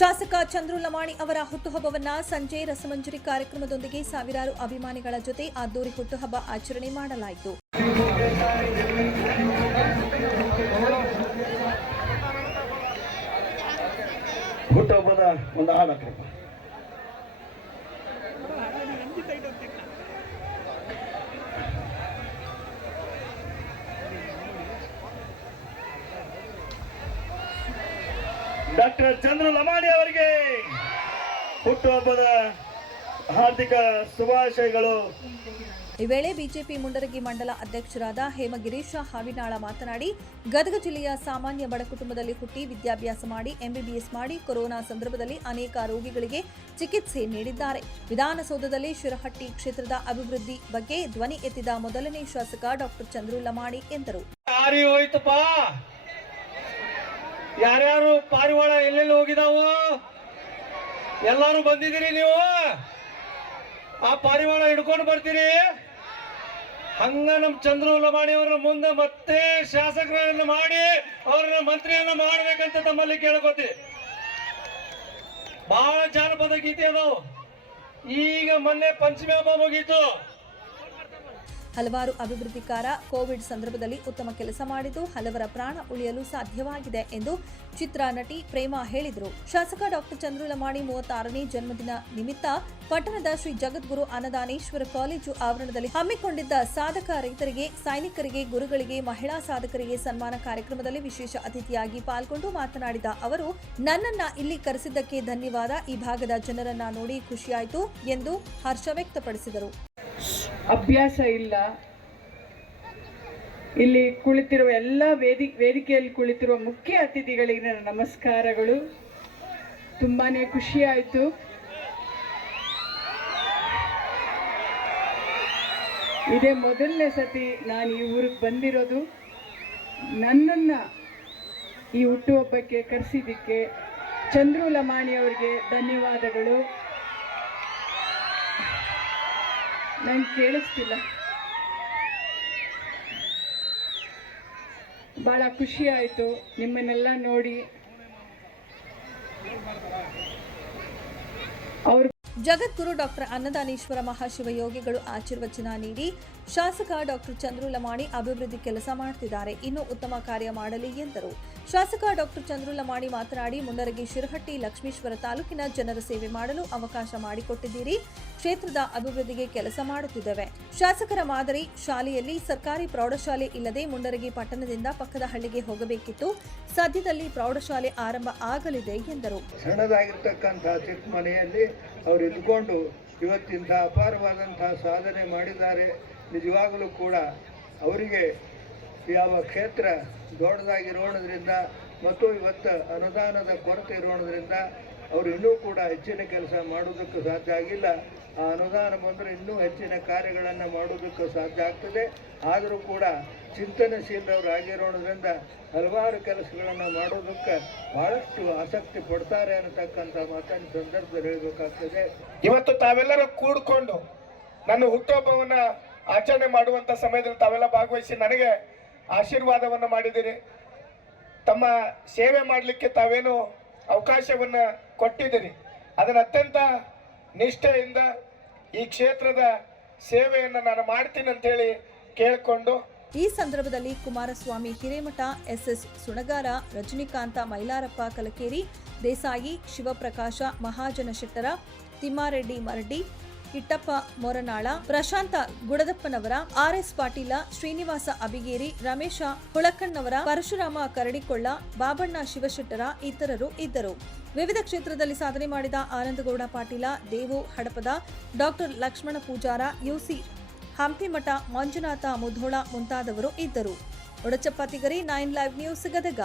ಶಾಸಕ ಚಂದ್ರು ಲಮಾಣಿ ಅವರ ಹುಟ್ಟುಹಬ್ಬವನ್ನ ಸಂಜೆ ರಸಮಂಜರಿ ಕಾರ್ಯಕ್ರಮದೊಂದಿಗೆ ಸಾವಿರಾರು ಅಭಿಮಾನಿಗಳ ಜೊತೆ ಅದ್ದೂರಿ ಹುಟ್ಟುಹಬ್ಬ ಆಚರಣೆ ಮಾಡಲಾಯಿತು. ಹುಟ್ಟುಹಬ್ಬದ ಒಂದು ಡಾಕ್ಟರ್ ಚಂದ್ರ ಲಮಾಣಿ ಅವರಿಗೆ ಹುಟ್ಟುಹಬ್ಬದ ಹಾರ್ದಿಕ ಶುಭಾಶಯಗಳು. ಈ ವೇಳೆ ಬಿಜೆಪಿ ಮುಂಡರಗಿ ಮಂಡಲ ಅಧ್ಯಕ್ಷರಾದ ಹೇಮಗಿರೀಶ ಹಾವಿನಾಳ ಮಾತನಾಡಿ ಗದಗ ಜಿಲ್ಲೆಯ ಸಾಮಾನ್ಯ ಬಡ ಕುಟುಂಬದಲ್ಲಿ ಹುಟ್ಟಿ ವಿದ್ಯಾಭ್ಯಾಸ ಮಾಡಿ ಎಂಬಿಬಿಎಸ್ ಮಾಡಿ ಕೊರೋನಾ ಸಂದರ್ಭದಲ್ಲಿ ಅನೇಕ ರೋಗಿಗಳಿಗೆ ಚಿಕಿತ್ಸೆ ನೀಡಿದ್ದಾರೆ. ವಿಧಾನಸೌಧದಲ್ಲಿ ಶಿರಹಟ್ಟಿ ಕ್ಷೇತ್ರದ ಅಭಿವೃದ್ಧಿ ಬಗ್ಗೆ ಧ್ವನಿ ಎತ್ತಿದ ಮೊದಲನೇ ಶಾಸಕ ಡಾಕ್ಟರ್ ಚಂದ್ರು ಲಮಾಣಿ ಎಂದರು ಯಾರ್ಯಾರು ಪಾರಿವಾಳ ಎಲ್ಲೆಲ್ಲಿ ಹೋಗಿದಾವು? ಎಲ್ಲಾರು ಬಂದಿದ್ದೀರಿ ನೀವು? ಆ ಪಾರಿವಾಳ ಹಿಡ್ಕೊಂಡು ಬರ್ತೀರಿ? ಹಂಗ ನಮ್ ಚಂದ್ರ ಲಮಾಣಿ ಅವ್ರ ಮುಂದೆ ಮತ್ತೆ ಶಾಸಕರನ್ನ ಮಾಡಿ ಅವ್ರನ್ನ ಮಂತ್ರಿಯನ್ನ ಮಾಡ್ಬೇಕಂತ ತಮ್ಮಲ್ಲಿ ಕೇಳ್ಕೊತಿ. ಬಹಳ ಜಾನಪದ ಗೀತೆ ಅದಾವು. ಈಗ ಮೊನ್ನೆ ಪಂಚಮಿ ಹಬ್ಬ ಮುಗೀತು. ಹಲವಾರು ಅಭಿವೃದ್ಧಿಕಾರ ಕೋವಿಡ್ ಸಂದರ್ಭದಲ್ಲಿ ಉತ್ತಮ ಕೆಲಸ ಮಾಡಿದ್ದು, ಹಲವರ ಪ್ರಾಣ ಉಳಿಯಲು ಸಾಧ್ಯವಾಗಿದೆ ಎಂದು ಚಿತ್ರ ನಟಿ ಪ್ರೇಮಾ ಹೇಳಿದರು. ಶಾಸಕ ಡಾಕ್ಟರ್ ಚಂದ್ರು ಲಮಾಣಿ ಮೂವತ್ತಾರನೇ ಜನ್ಮದಿನ ನಿಮಿತ್ತ ಪಟ್ಟಣದ ಶ್ರೀ ಜಗದ್ಗುರು ಅನ್ನದಾನೇಶ್ವರ ಕಾಲೇಜು ಆವರಣದಲ್ಲಿ ಹಮ್ಮಿಕೊಂಡಿದ್ದ ಸಾಧಕ ರೈತರಿಗೆ, ಸೈನಿಕರಿಗೆ, ಗುರುಗಳಿಗೆ, ಮಹಿಳಾ ಸಾಧಕರಿಗೆ ಸನ್ಮಾನ ಕಾರ್ಯಕ್ರಮದಲ್ಲಿ ವಿಶೇಷ ಅತಿಥಿಯಾಗಿ ಪಾಲ್ಗೊಂಡು ಮಾತನಾಡಿದ ಅವರು, ನನ್ನನ್ನ ಇಲ್ಲಿ ಕರೆಸಿದ್ದಕ್ಕೆ ಧನ್ಯವಾದ. ಈ ಭಾಗದ ಜನರನ್ನ ನೋಡಿ ಖುಷಿಯಾಯಿತು ಎಂದು ಹರ್ಷ ವ್ಯಕ್ತಪಡಿಸಿದರು. ಅಭ್ಯಾಸ ಇಲ್ಲ. ಇಲ್ಲಿ ಕುಳಿತಿರುವ ಎಲ್ಲ ವೇದಿ, ವೇದಿಕೆಯಲ್ಲಿ ಕುಳಿತಿರುವ ಮುಖ್ಯ ಅತಿಥಿಗಳಿಗೆ ನನ್ನ ನಮಸ್ಕಾರಗಳು. ತುಂಬಾ ಖುಷಿಯಾಯಿತು. ಇದೇ ಮೊದಲನೇ ಸತಿ ನಾನು ಈ ಊರಿಗೆ ಬಂದಿರೋದು. ನನ್ನನ್ನು ಈ ಹುಟ್ಟುಹಬ್ಬಕ್ಕೆ ಕರೆಸಿದ್ದಕ್ಕೆ ಚಂದ್ರು ಲಮಾಣಿ ಅವರಿಗೆ ಧನ್ಯವಾದಗಳು. ನಂಗೆ ಕೇಳಿಸ್ತಿಲ್ಲ. ಭಾಳ ಖುಷಿ ಆಯಿತು ನಿಮ್ಮನ್ನೆಲ್ಲ ನೋಡಿ. ಅವ್ರು ಜಗದ್ಗುರು ಡಾಕ್ಟರ್ ಅನ್ನದಾನೇಶ್ವರ ಮಹಾಶಿವಯೋಗಿಗಳು ಆಶೀರ್ವಚನ ನೀಡಿ ಶಾಸಕ ಡಾಕ್ಟರ್ ಚಂದ್ರು ಲಮಾಣಿ ಅಭಿವೃದ್ಧಿ ಕೆಲಸ ಮಾಡುತ್ತಿದ್ದಾರೆ ಇನ್ನೂ ಉತ್ತಮ ಕಾರ್ಯ ಮಾಡಲಿ ಎಂದರು. ಶಾಸಕ ಡಾಕ್ಟರ್ ಚಂದ್ರು ಲಮಾಣಿ ಮಾತನಾಡಿ, ಮುಂಡರಗಿ ಶಿರಹಟ್ಟಿ, ಲಕ್ಷ್ಮೀಶ್ವರ ತಾಲೂಕಿನ ಜನರ ಸೇವೆ ಮಾಡಲು ಅವಕಾಶ ಮಾಡಿಕೊಟ್ಟಿದ್ದೀರಿ. ಕ್ಷೇತ್ರದ ಅಭಿವೃದ್ಧಿಗೆ ಕೆಲಸ ಮಾಡುತ್ತಿದ್ದೇವೆ. ಶಾಸಕರ ಮಾದರಿ ಶಾಲೆಯಲ್ಲಿ ಸರ್ಕಾರಿ ಪ್ರೌಢಶಾಲೆ ಇಲ್ಲದೆ ಮುಂಡರಗಿ ಪಟ್ಟಣದಿಂದ ಪಕ್ಕದ ಹಳ್ಳಿಗೆ ಹೋಗಬೇಕಿತ್ತು. ಸದ್ಯದಲ್ಲಿ ಪ್ರೌಢಶಾಲೆ ಆರಂಭ ಆಗಲಿದೆ ಎಂದರು. ಅವರು ಇದ್ಕೊಂಡು ಇವತ್ತಿಂಥ ಅಪಾರವಾದಂತಹ ಸಾಧನೆ ಮಾಡಿದ್ದಾರೆ. ನಿಜವಾಗಲೂ ಕೂಡ ಅವರಿಗೆ ಯಾವ ಕ್ಷೇತ್ರ ದೊಡ್ಡದಾಗಿರೋಣದ್ರಿಂದ ಮತ್ತು ಇವತ್ತು ಅನುದಾನದ ಕೊರತೆ ಇರೋಣದ್ರಿಂದ ಅವರು ಇನ್ನೂ ಕೂಡ ಹೆಚ್ಚಿನ ಕೆಲಸ ಮಾಡುವುದಕ್ಕೆ ಸಾಧ್ಯ ಆಗಿಲ್ಲ. ಆ ಅನುದಾನ ಬಂದರೆ ಇನ್ನೂ ಹೆಚ್ಚಿನ ಕಾರ್ಯಗಳನ್ನು ಮಾಡೋದಕ್ಕೆ ಸಾಧ್ಯ ಆಗ್ತದೆ. ಆದರೂ ಕೂಡ ಚಿಂತನಶೀಲರವರು ಆಗಿರೋದ್ರಿಂದ ಹಲವಾರು ಕೆಲಸಗಳನ್ನು ಮಾಡೋದಕ್ಕೆ ಬಹಳಷ್ಟು ಆಸಕ್ತಿ ಪಡ್ತಾರೆ ಅನ್ನತಕ್ಕಂಥ ಮಾತನ್ನು ಸಂದರ್ಭದಲ್ಲಿ ಹೇಳಬೇಕಾಗ್ತದೆ. ಇವತ್ತು ತಾವೆಲ್ಲರೂ ಕೂಡಿಕೊಂಡು ನನ್ನ ಹುಟ್ಟುಹಬ್ಬವನ್ನು ಆಚರಣೆ ಮಾಡುವಂತ ಸಮಯದಲ್ಲಿ ತಾವೆಲ್ಲ ಭಾಗವಹಿಸಿ ನನಗೆ ಆಶೀರ್ವಾದವನ್ನು ಮಾಡಿದ್ದೀರಿ. ತಮ್ಮ ಸೇವೆ ಮಾಡಲಿಕ್ಕೆ ತಾವೇನು ಅವಕಾಶವನ್ನ ಕೊಟ್ಟಿದ್ದೀರಿ. ಅದನ್ನ ಅತ್ಯಂತ ನಿಷ್ಠೆಯಿಂದ ಈ ಕ್ಷೇತ್ರದ ಸೇವೆಯನ್ನು ನಾನು ಮಾಡ್ತೀನಿ ಅಂತೇಳಿ ಕೇಳಿಕೊಂಡು ಈ ಸಂದರ್ಭದಲ್ಲಿ Kumaraswamy Hiremath SS Sunagar, Rajinikanth Mailarappa Kalakeri, Desai, Shivaprakash Mahajan Shettar Timmareddy Maraddi Kittappa Moranal, Prashant Gudadappanavar, R S Patil, Srinivas Abigeri Ramesh Hulakannavar, Parashuram Karadikolla, Babanna Shivashettar ಇತರರು ಇದ್ದರು. ವಿವಿಧ ಕ್ಷೇತ್ರದಲ್ಲಿ ಸಾಧನೆ ಮಾಡಿದ ಆನಂದಗೌಡ ಪಾಟೀಲ, ದೇವು ಹಡಪದ ಡಾಕ್ಟರ್ ಲಕ್ಷ್ಮಣ ಪೂಜಾರ, ಯುಸಿ ಹಂಪಿಮಠ ಮಂಜುನಾಥ ಮುಧೋಳ ಮುಂತಾದವರು ಇದ್ದರು. Odachappa Tigari, nine live news Gadag.